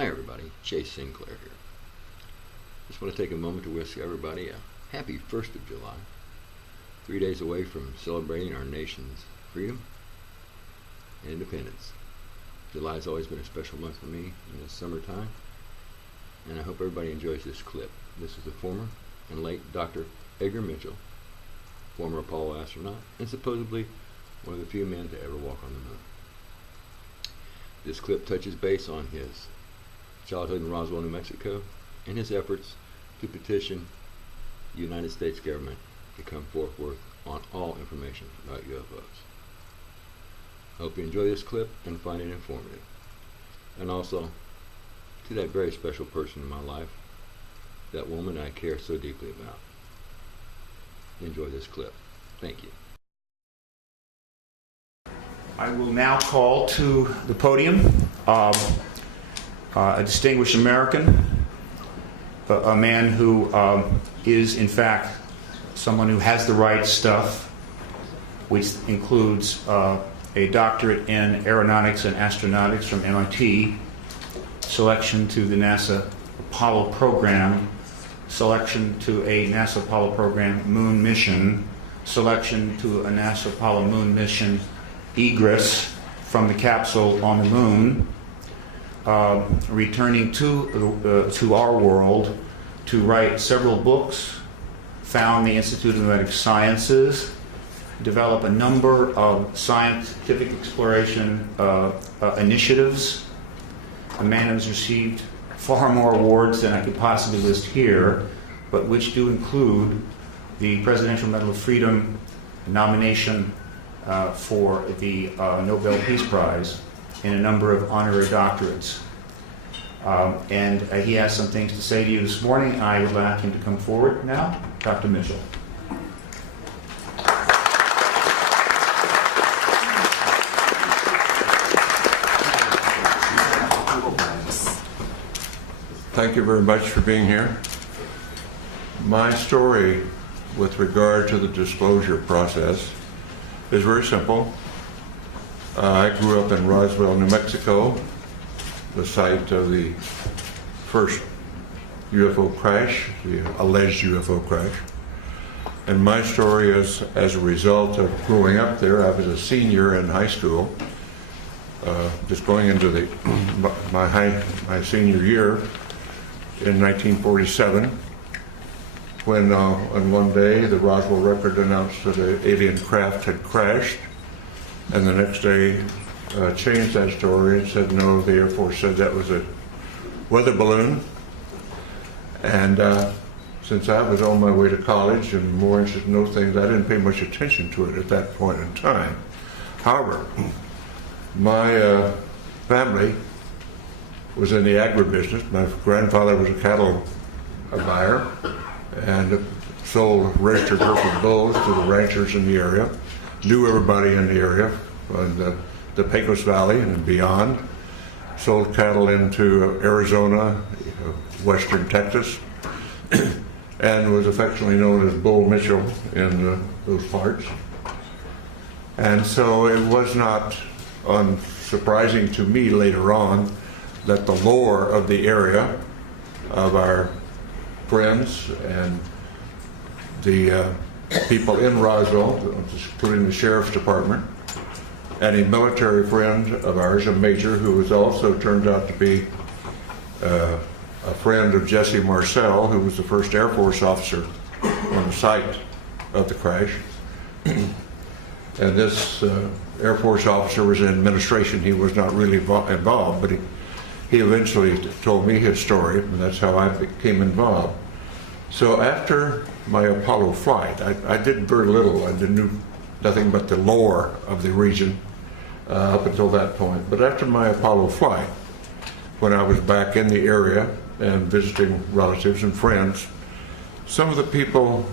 Hi everybody, Chase Sinclair here. Just want to take a moment to wish everybody a happy 1st of July. 3 days away from celebrating our nation's freedom and independence. July has always been a special month for me in the summertime, and I hope everybody enjoys this clip. This is the former and late Dr. Edgar Mitchell, former Apollo astronaut, and supposedly one of the few men to ever walk on the moon. This clip touches base on his childhood in Roswell, New Mexico, and his efforts to petition the United States government to come forth on all information about UFOs. I hope you enjoy this clip and find it informative. And also, to that very special person in my life, that woman I care so deeply about. Enjoy this clip. Thank you. I will now call to the podium a distinguished American, a man who is in fact someone who has the right stuff, which includes a doctorate in aeronautics and astronautics from MIT, selection to the NASA Apollo program, selection to a NASA Apollo program moon mission, selection to a NASA Apollo moon mission egress from the capsule on the moon, returning to our world to write several books, found the Institute of Medical Sciences, develop a number of scientific exploration initiatives. A man who has received far more awards than I could possibly list here, but which do include the Presidential Medal of Freedom nomination for the Nobel Peace Prize in a number of honorary doctorates. And he has some things to say to you this morning. I would like him to come forward now. Dr. Mitchell. Thank you very much for being here. My story with regard to the disclosure process is very simple. I grew up in Roswell, New Mexico, the site of the first UFO crash, the alleged UFO crash. And my story is as a result of growing up there. I was a senior in high school, just going into my senior year in 1947, when on one day the Roswell Record announced that an alien craft had crashed, and the next day changed that story and said no, the Air Force said that was a weather balloon. And since I was on my way to college and more interested in those things, I didn't pay much attention to it at that point in time. However, my family was in the agribusiness. My grandfather was a cattle buyer and sold registered hereford bulls to the ranchers in the area, knew everybody in the area, in the Pecos Valley and beyond, sold cattle into Arizona, western Texas, and was affectionately known as Bull Mitchell in those parts. And so it was not unsurprising to me later on that the lore of the area, of our friends and the people in Roswell, including the sheriff's department, and a military friend of ours, a major, who was also turned out to be a friend of Jesse Marcel, who was the first Air Force officer on the site of the crash. And this Air Force officer was in administration. He was not really involved, but he eventually told me his story, and that's how I became involved. So after my Apollo flight, I did very little. I knew nothing but the lore of the region up until that point. But after my Apollo flight, when I was back in the area and visiting relatives and friends, some of the people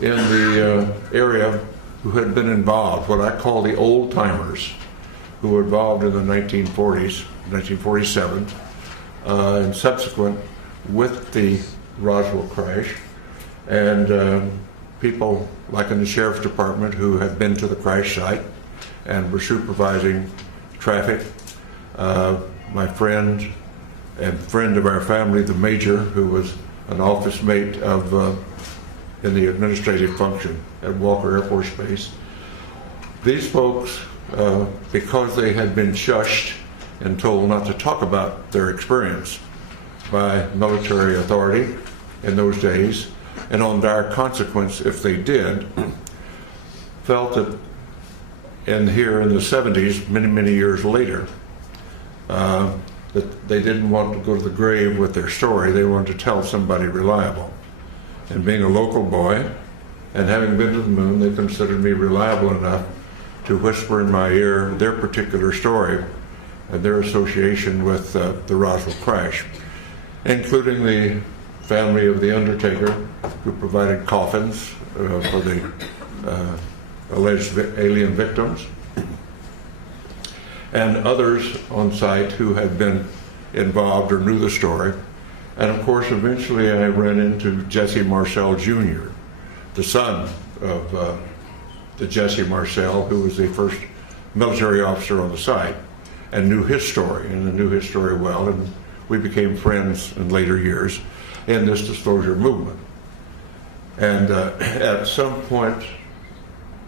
in the area who had been involved, what I call the old timers, who were involved in the 1940s, 1947, and subsequent with the Roswell crash, and people like in the sheriff's department who had been to the crash site and were supervising traffic. My friend and friend of our family, the Major, who was an office mate of in the administrative function at Walker Air Force Base. These folks, because they had been shushed and told not to talk about their experience by military authority in those days, and on dire consequence if they did, felt that here in the 70s, many years later, that they didn't want to go to the grave with their story. They wanted to tell somebody reliable. And being a local boy and having been to the moon, they considered me reliable enough to whisper in my ear their particular story and their association with the Roswell crash, including the family of the undertaker who provided coffins for the alleged alien victims, and others on site who had been involved or knew the story. And of course, eventually I ran into Jesse Marcel Jr., the son of the Jesse Marcel, who was the first military officer on the site, and knew his story, and knew his story well, and we became friends in later years in this disclosure movement. And at some point,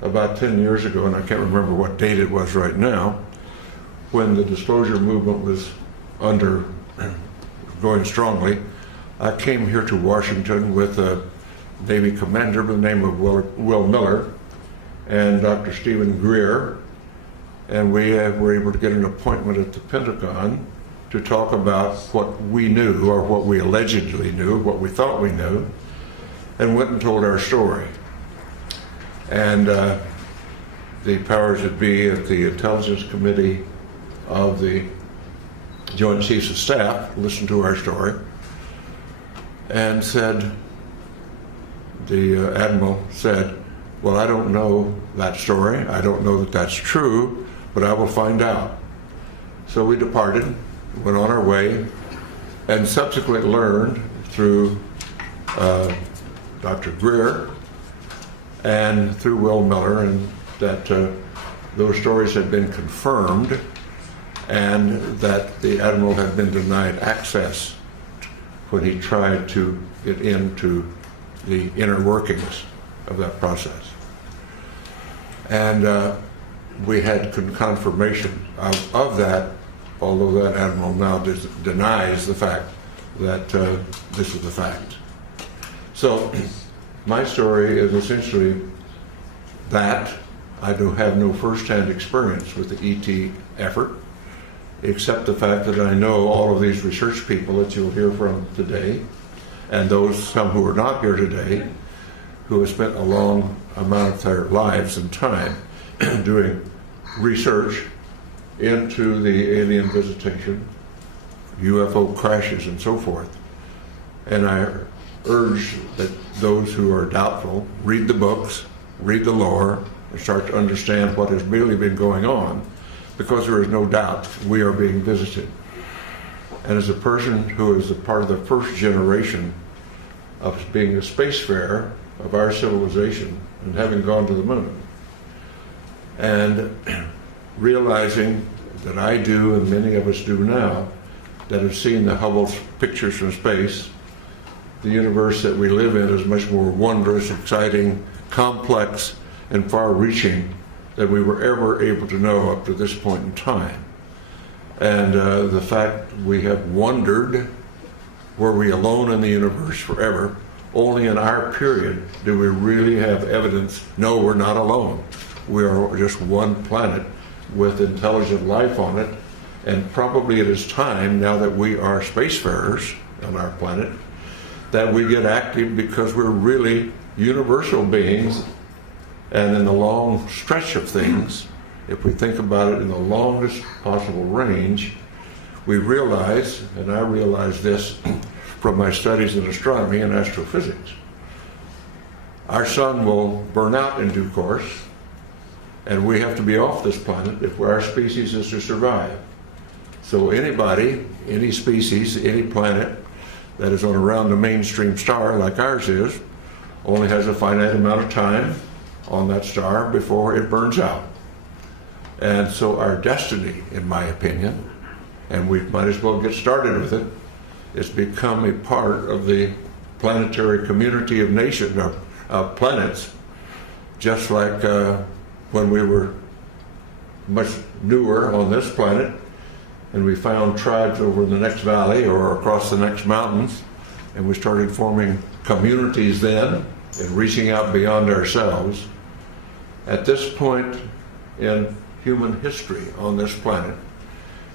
about 10 years ago, and I can't remember what date it was right now, when the disclosure movement was going strongly, I came here to Washington with a Navy commander by the name of Will Miller and Dr. Stephen Greer, and we were able to get an appointment at the Pentagon to talk about what we knew, or what we allegedly knew, what we thought we knew, and went and told our story. And the powers that be at the Intelligence Committee of the Joint Chiefs of Staff listened to our story and said, the Admiral said, well, I don't know that story. I don't know that that's true, but I will find out. So we departed, went on our way, and subsequently learned through Dr. Greer and through Will Miller, and that those stories had been confirmed, and that the Admiral had been denied access when he tried to get into the inner workings of that process. And we had confirmation of that, although that Admiral now denies the fact that this is the fact. So my story is essentially that. I do have no first-hand experience with the ET effort, except the fact that I know all of these research people that you'll hear from today, and some who are not here today, who have spent a long amount of their lives and time doing research into the alien visitation, UFO crashes, and so forth. And I urge that those who are doubtful read the books, read the lore, and start to understand what has really been going on, because there is no doubt we are being visited. And as a person who is a part of the first generation of being a spacefarer of our civilization and having gone to the moon, and realizing that I do, and many of us do now, that have seen the Hubble pictures from space, the universe that we live in is much more wondrous, exciting, complex, and far-reaching than we were ever able to know up to this point in time. And the fact we have wondered, were we alone in the universe forever? Only in our period do we really have evidence, no, we're not alone. We are just one planet with intelligent life on it, and probably it is time, now that we are spacefarers on our planet, that we get active, because we're really universal beings. And in the long stretch of things, if we think about it in the longest possible range, we realize, and I realize this from my studies in astronomy and astrophysics, our sun will burn out in due course, and we have to be off this planet if our species is to survive. So anybody, any species, any planet that is on around the mainstream star like ours is, only has a finite amount of time on that star before it burns out. And so our destiny, in my opinion, and we might as well get started with it. It's become a part of the planetary community of nations, of planets, just like when we were much newer on this planet, and we found tribes over in the next valley or across the next mountains, and we started forming communities then and reaching out beyond ourselves. At this point in human history on this planet,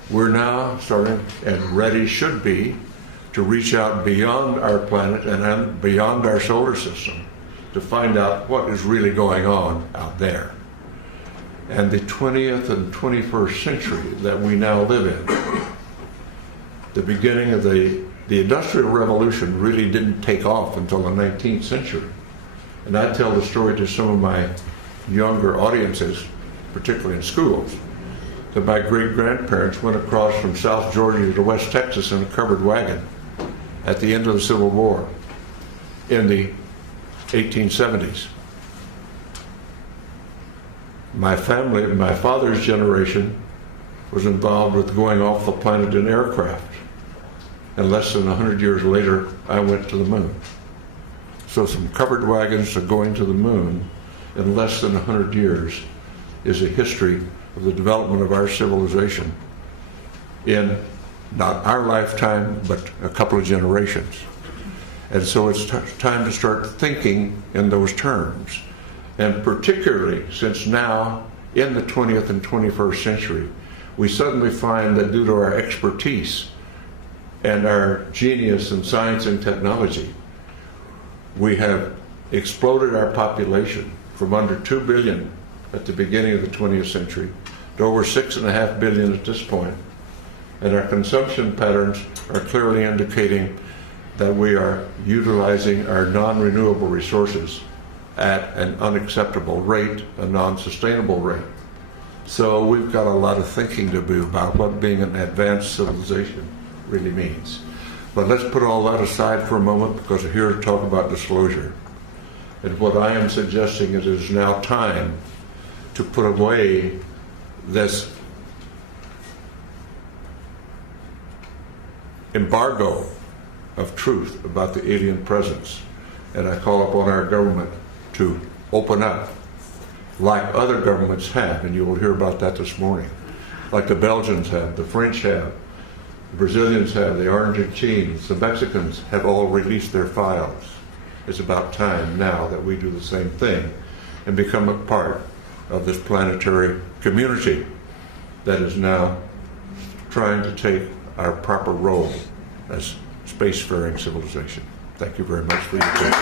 we're now starting, and ready should be, to reach out beyond our planet and beyond our solar system to find out what is really going on out there. And the 20th and 21st century that we now live in, the beginning of the Industrial Revolution really didn't take off until the 19th century. And I tell the story to some of my younger audiences, particularly in schools, that my great-grandparents went across from South Georgia to West Texas in a covered wagon at the end of the Civil War in the 1870s. My family, my father's generation, was involved with going off the planet in aircraft. And less than 100 years later, I went to the moon. So some covered wagons to going to the moon in less than 100 years is a history of the development of our civilization in not our lifetime, but a couple of generations. And so it's time to start thinking in those terms. And particularly since now, in the 20th and 21st century, we suddenly find that due to our expertise and our genius in science and technology, we have exploded our population from under 2 billion at the beginning of the 20th century to over 6.5 billion at this point. And our consumption patterns are clearly indicating that we are utilizing our non-renewable resources at an unacceptable rate, a non-sustainable rate. So we've got a lot of thinking to do about what being an advanced civilization really means. But let's put all that aside for a moment, because we're here to talk about disclosure. And what I am suggesting is it is now time to put away this embargo of truth about the alien presence. And I call upon our government to open up like other governments have, and you will hear about that this morning. Like the Belgians have, the French have, the Brazilians have, the Argentines, the Mexicans have all released their files. It's about time now that we do the same thing and become a part of this planetary community that is now trying to take our proper role as spacefaring civilization. Thank you very much for your attention.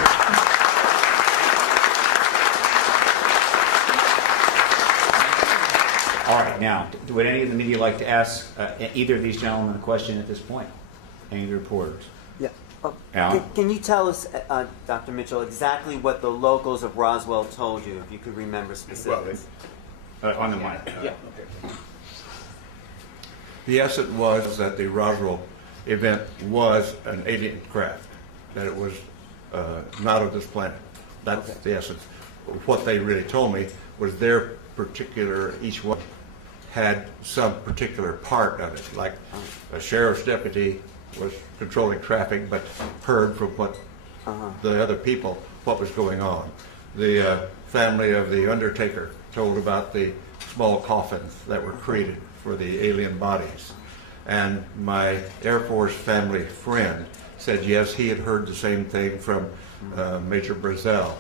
All right, now, would any of the media like to ask either of these gentlemen a question at this point? Any of the reporters? Yeah. Alan? Can you tell us, Dr. Mitchell, exactly what the locals of Roswell told you, if you could remember specifics? On the mic. Yeah. Yes, it was that the Roswell event was an alien craft, that it was not of this planet. That's the essence. What they really told me was their particular, each one had some particular part of it, like a sheriff's deputy was controlling traffic but heard from what the other people what was going on. The family of the undertaker told about the small coffins that were created for the alien bodies. And my Air Force family friend said yes, he had heard the same thing from Major Brazel.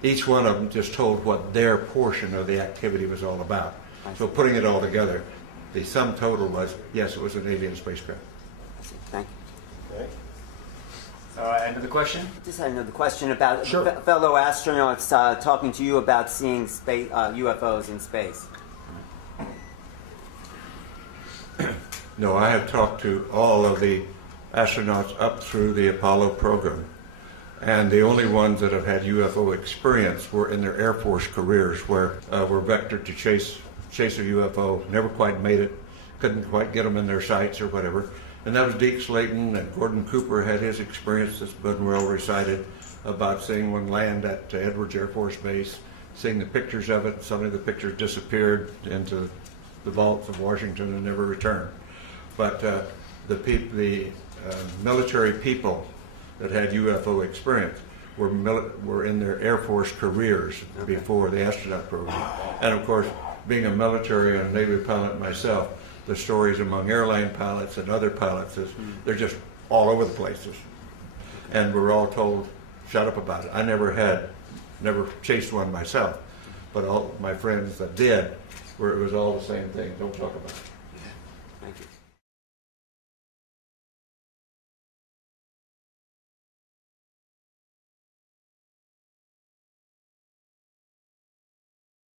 Each one of them just told what their portion of the activity was all about. So putting it all together, the sum total was, yes, it was an alien spacecraft. Thank you. Another question? Just had another question about Sure. fellow astronauts talking to you about seeing space, UFOs in space. No, I have talked to all of the astronauts up through the Apollo program. And the only ones that have had UFO experience were in their Air Force careers, where were vectored to chase a UFO, never quite made it, couldn't quite get them in their sights or whatever. And that was Deke Slayton, and Gordon Cooper had his experience that's been well recited about seeing one land at Edwards Air Force Base, seeing the pictures of it. Suddenly the pictures disappeared into the vaults of Washington and never returned. But the military people that had UFO experience were in their Air Force careers before the astronaut program. And of course, being a military and a Navy pilot myself, the stories among airline pilots and other pilots they're just all over the places. And we're all told, shut up about it. I never chased one myself, but all my friends that did, it was all the same thing. Don't talk about it. Thank you.